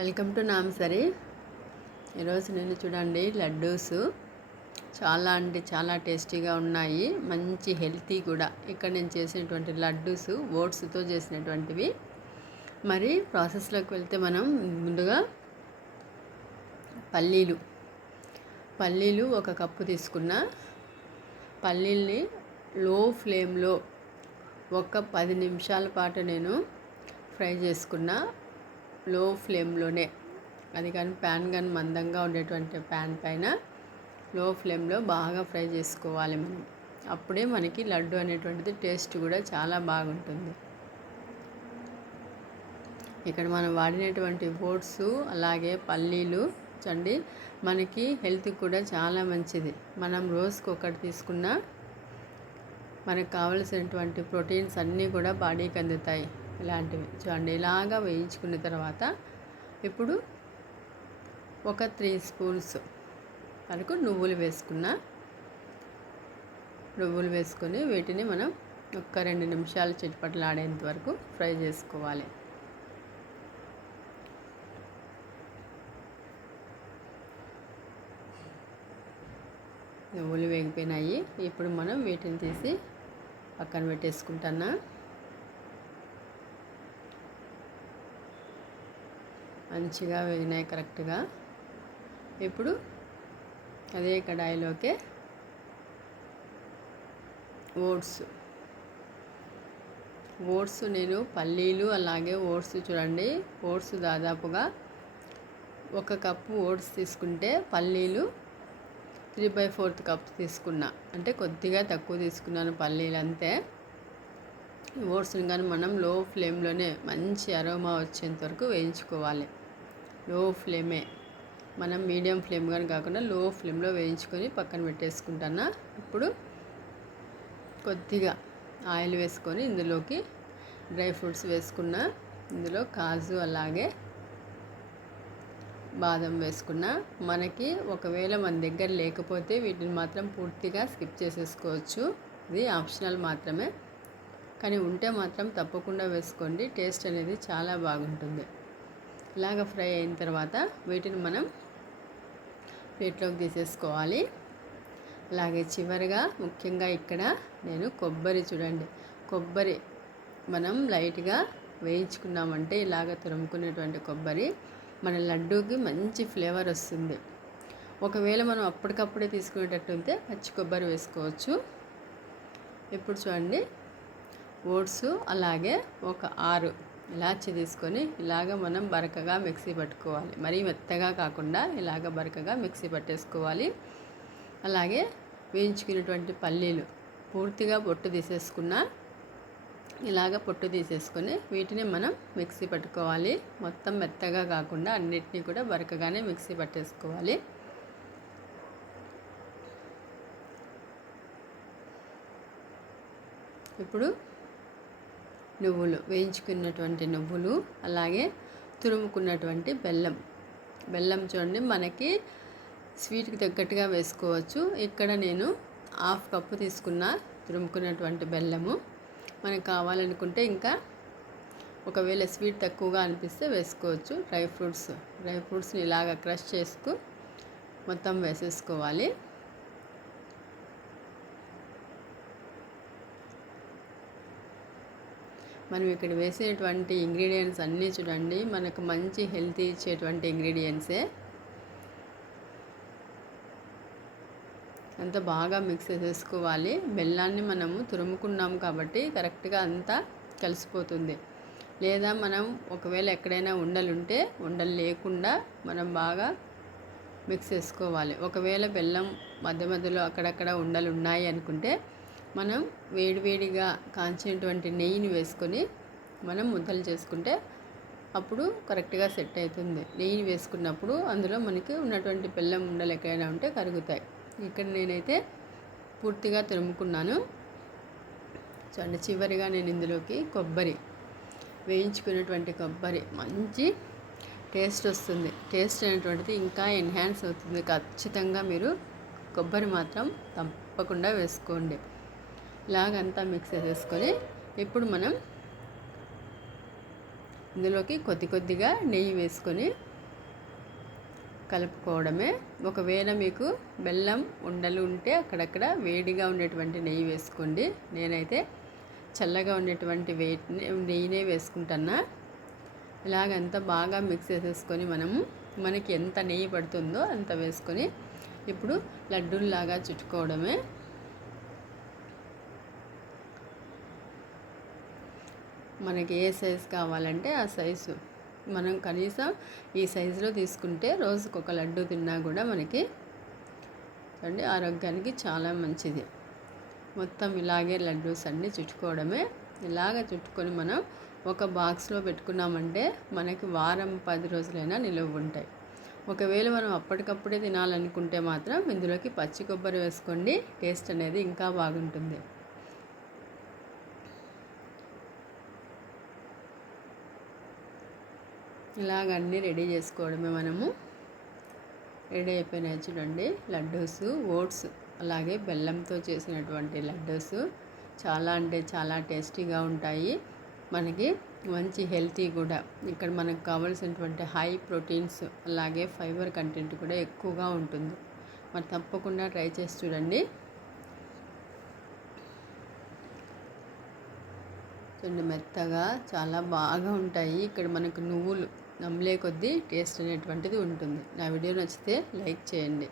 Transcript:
Welcome to నామసరి ఈరోజు నేను చూడండి లడ్డూస్. చాలా అంటే చాలా టేస్టీగా ఉన్నాయి. మంచి హెల్తీ కూడా. ఇక్కడ నేను చేసినటువంటి లడ్డూస్ ఓట్స్తో చేసినటువంటివి. మరి ప్రాసెస్లోకి వెళ్తే మనం ముందుగా పల్లీలు. పల్లీలు ఒక కప్పు తీసుకున్న. పల్లీల్ని లో ఫ్లేమ్లో ఒక పది నిమిషాల పాటు నేను ఫ్రై చేసుకున్న. లో ఫ్లేమ్లోనే. అది కానీ ప్యాన్ కానీ మందంగా ఉండేటువంటి ప్యాన్ పైన లో ఫ్లేమ్లో బాగా ఫ్రై చేసుకోవాలి మనం. అప్పుడే మనకి లడ్డు అనేటువంటిది టేస్ట్ కూడా చాలా బాగుంటుంది. ఇక్కడ మనం వాడినటువంటి ఓట్స్ అలాగే పల్లీలు చండి మనకి హెల్త్కి కూడా చాలా మంచిది. మనం రోజుకి ఒకటి తీసుకున్నా మనకు కావలసినటువంటి ప్రోటీన్స్ అన్నీ కూడా బాడీకి అందుతాయి. ఇలాంటివి. చూడండి ఇలాగా వేయించుకున్న తర్వాత ఇప్పుడు ఒక త్రీ స్పూన్స్ వరకు నువ్వులు వేసుకున్న నువ్వులు వేసుకొని వీటిని మనం ఒక్క రెండు నిమిషాలు చిట్పట్లాడేంత వరకు ఫ్రై చేసుకోవాలి. నువ్వులు వేగిపోయినాయి. ఇప్పుడు మనం వీటిని తీసి పక్కన పెట్టేసుకుంటున్నా. మంచిగా వేగినాయి కరెక్ట్గా. ఇప్పుడు అదే కడాయిలోకి ఓట్స్. ఓట్స్ నేను పల్లీలు అలాగే ఓట్స్ చూడండి. ఓట్స్ దాదాపుగా ఒక కప్పు ఓట్స్ తీసుకుంటే పల్లీలు త్రీ బై ఫోర్త్ కప్ తీసుకున్నా. అంటే కొద్దిగా తక్కువ తీసుకున్నాను పల్లీలు అంతే. ఓట్స్ని కానీ మనం లో ఫ్లేమ్లోనే మంచి అరోమా వచ్చేంత వరకు వేయించుకోవాలి. లో ఫ్లేమే. మనం మీడియం ఫ్లేమ్ కానీ కాకుండా లో ఫ్లేమ్లో వేయించుకొని పక్కన పెట్టేసుకుంటానా? ఇప్పుడు కొద్దిగా ఆయిల్ వేసుకొని ఇందులోకి డ్రై ఫ్రూట్స్ వేసుకున్న ఇందులో కాజు అలాగే బాదం వేసుకున్న. మనకి ఒకవేళ మన దగ్గర లేకపోతే వీటిని మాత్రం పూర్తిగా స్కిప్ చేసేసుకోవచ్చు. ఇది ఆప్షనల్ మాత్రమే. కానీ ఉంటే మాత్రం తప్పకుండా వేసుకోండి. టేస్ట్ అనేది చాలా బాగుంటుంది. ఇలాగ ఫ్రై అయిన తర్వాత వీటిని మనం ప్లేట్లోకి తీసేసుకోవాలి. అలాగే చివరిగా ముఖ్యంగా ఇక్కడ నేను కొబ్బరి చూడండి. కొబ్బరి మనం లైట్గా వేయించుకున్నామంటే ఇలాగ తురుముకునేటువంటి కొబ్బరి మన లడ్డూకి మంచి ఫ్లేవర్ వస్తుంది. ఒకవేళ మనం అప్పటికప్పుడే తీసుకునేటట్టు ఉంటే పచ్చి కొబ్బరి వేసుకోవచ్చు. ఇప్పుడు చూడండి ఓట్స్ అలాగే ఒక ఆరు ఇలాచి తీసుకొని ఇలాగ మనం బరకగా మిక్సీ పట్టుకోవాలి. మరీ మెత్తగా కాకుండా ఇలాగ బరకగా మిక్సీ పట్టేసుకోవాలి. అలాగే వేయించుకున్నటువంటి పల్లీలు పూర్తిగా పొట్టు తీసేసుకున్న ఇలాగ పొట్టు తీసేసుకొని వీటిని మనం మిక్సీ పట్టుకోవాలి. మొత్తం మెత్తగా కాకుండా అన్నిటినీ కూడా బరకగానే మిక్సీ పట్టేసుకోవాలి. ఇప్పుడు నువ్వులు వేయించుకున్నటువంటి నువ్వులు అలాగే తురుముకున్నటువంటి బెల్లం. బెల్లం చూడండి మనకి స్వీట్కి తగ్గట్టుగా వేసుకోవచ్చు. ఇక్కడ నేను హాఫ్ కప్పు తీసుకున్న తురుముకున్నటువంటి బెల్లము. మనకు కావాలనుకుంటే ఇంకా ఒకవేళ స్వీట్ తక్కువగా అనిపిస్తే వేసుకోవచ్చు. డ్రై ఫ్రూట్స్ డ్రై ఫ్రూట్స్ని ఇలాగ క్రష్ చేసుకు మొత్తం వేసేసుకోవాలి. మనం ఇక్కడ వేసేటువంటి ఇంగ్రీడియంట్స్ అన్నీ చూడండి. మనకు మంచి హెల్తీ ఇచ్చేటువంటి ఇంగ్రీడియంట్సే అంత బాగా మిక్స్ చేసేసుకోవాలి. బెల్లాన్ని మనము తురుముకున్నాము కాబట్టి కరెక్ట్గా అంతా కలిసిపోతుంది. లేదా మనం ఒకవేళ ఎక్కడైనా ఉండలు ఉంటే ఉండలు లేకుండా మనం బాగా మిక్స్ చేసుకోవాలి. ఒకవేళ బెల్లం మధ్య మధ్యలో అక్కడక్కడ ఉండలు ఉన్నాయి అనుకుంటే మనం వేడివేడిగా కాంచినటువంటి నెయ్యిని వేసుకొని మనం ముద్దలు చేసుకుంటే అప్పుడు కరెక్ట్గా సెట్ అవుతుంది. నెయ్యిని వేసుకున్నప్పుడు అందులో మనకి ఉన్నటువంటి బెల్లం ఉండలు ఎక్కడైనా ఉంటే కరుగుతాయి. ఇక్కడ నేనైతే పూర్తిగా తురుముకున్నాను. చూడండి చివరిగా నేను ఇందులోకి కొబ్బరి వేయించుకున్నటువంటి కొబ్బరి మంచి టేస్ట్ వస్తుంది. టేస్ట్ అనేటువంటిది ఇంకా ఎన్హాన్స్ అవుతుంది. ఖచ్చితంగా మీరు కొబ్బరి మాత్రం తప్పకుండా వేసుకోండి. ఇలాగంతా మిక్స్ చేసేసుకొని ఇప్పుడు మనం ఇందులోకి కొద్ది కొద్దిగా నెయ్యి వేసుకొని కలుపుకోవడమే. ఒకవేళ మీకు బెల్లం ఉండలు ఉంటే అక్కడక్కడ వేడిగా ఉండేటువంటి నెయ్యి వేసుకోండి. నేనైతే చల్లగా ఉండేటువంటి వే నెయ్యినే వేసుకుంటున్నా. ఇలాగంతా బాగా మిక్స్ చేసేసుకొని మనము మనకి ఎంత నెయ్యి పడుతుందో అంత వేసుకొని ఇప్పుడు లడ్డూల్లాగా చుట్టుకోవడమే. మనకి ఏ సైజు కావాలంటే ఆ సైజు. మనం కనీసం ఈ సైజులో తీసుకుంటే రోజుకు ఒక లడ్డు తిన్నా కూడా మనకి అండి ఆరోగ్యానికి చాలా మంచిది. మొత్తం ఇలాగే లడ్డూస్ అన్నీ చుట్టుకోవడమే. ఇలాగ చుట్టుకొని మనం ఒక బాక్స్లో పెట్టుకున్నామంటే మనకి వారం పది రోజులైనా నిలువ ఉంటాయి. ఒకవేళ మనం అప్పటికప్పుడే తినాలనుకుంటే మాత్రం ఇందులోకి పచ్చి కొబ్బరి వేసుకోండి టేస్ట్ అనేది ఇంకా బాగుంటుంది. ఇలాగ అన్నీ రెడీ చేసుకోవడమే మనము. రెడీ అయిపోయినాయి చూడండి లడ్డూస్ ఓట్స్ అలాగే బెల్లంతో చేసినటువంటి లడ్డూస్. చాలా అంటే చాలా టేస్టీగా ఉంటాయి. మనకి మంచి హెల్తీ కూడా. ఇక్కడ మనకు కావాల్సినటువంటి హై ప్రోటీన్స్ అలాగే ఫైబర్ కంటెంట్ కూడా ఎక్కువగా ఉంటుంది. మరి తప్పకుండా ట్రై చేసి చూడండి. చూడండి మెత్తగా చాలా బాగా ఉంటాయి. ఇక్కడ మనకు నువ్వులు నమ్మలే కొద్దీ టేస్ట్ అనేటువంటిది ఉంటుంది. నా వీడియో నచ్చితే లైక్ చేయండి.